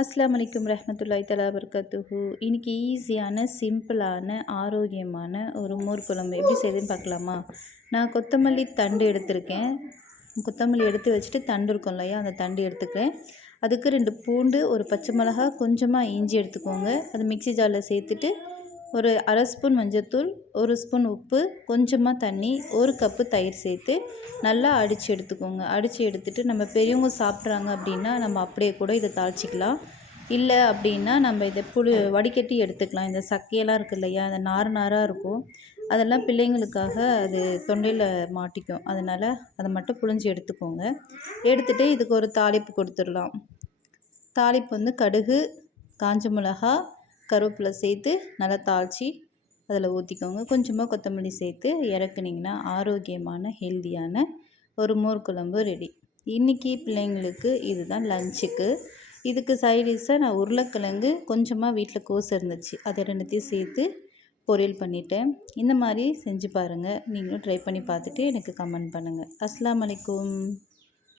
அஸ்ஸலாமு அலைக்கும் ரஹ்மத்துல்லாஹி தஆலா வபரகாத்துஹு. இன்றைக்கி ஈஸியான சிம்பிளான ஆரோக்கியமான ஒரு மோர் குழம்பு எப்படி செய்யுதுன்னு பார்க்கலாமா? நான் கொத்தமல்லி தண்டு எடுத்திருக்கேன். கொத்தமல்லி எடுத்து வச்சுட்டு தண்டு இருக்கும் இல்லையா, அந்த தண்டு எடுத்துக்கிறேன். அதுக்கு 2 பூண்டு, ஒரு பச்சை மிளகா, கொஞ்சமாக இஞ்சி எடுத்துக்கோங்க. அது மிக்ஸி ஜாரில் சேர்த்துட்டு ஒரு அரை ஸ்பூன் மஞ்சள்தூள், 1 ஸ்பூன் உப்பு, கொஞ்சமாக தண்ணி, 1 கப்பு தயிர் சேர்த்து நல்லா அடித்து எடுத்துக்கோங்க. அடித்து எடுத்துகிட்டு நம்ம பெரியவங்க சாப்பிட்றாங்க அப்படின்னா நம்ம அப்படியே கூட இதை தாளிச்சிக்கலாம். இல்லை அப்படின்னா நம்ம இதை வடிகட்டி எடுத்துக்கலாம். இந்த சக்கையெல்லாம் இருக்குது இல்லையா, அந்த நாராக இருக்கும், அதெல்லாம் பிள்ளைங்களுக்காக அது தொண்டையில் மாட்டிக்கும். அதனால் அதை மட்டும் புழிஞ்சு எடுத்துக்கோங்க. எடுத்துகிட்டு இதுக்கு ஒரு தாளிப்பு கொடுத்துடலாம். தாளிப்பு கடுகு, காஞ்ச மிளகா, கருவேப்பிலை சேர்த்து நல்லா தாளித்து அதில் ஊற்றிக்கோங்க. கொஞ்சமாக கொத்தமல்லி சேர்த்து இறக்குனிங்கன்னா ஆரோக்கியமான ஹெல்தியான ஒரு மோர் குழம்பு ரெடி. இன்றைக்கி பிள்ளைங்களுக்கு இதுதான் லஞ்சுக்கு. இதுக்கு சைடிஷாக நான் உருளைக்கிழங்கு, கொஞ்சமாக வீட்டில் கோஸ் இருந்துச்சு, அதை 2த்தையும் சேர்த்து பொரியல் பண்ணிட்டேன். இந்த மாதிரி செஞ்சு பாருங்கள். நீங்களும் ட்ரை பண்ணி பார்த்துட்டு எனக்கு கமெண்ட் பண்ணுங்கள். அஸ்ஸலாமு அலைக்கும்.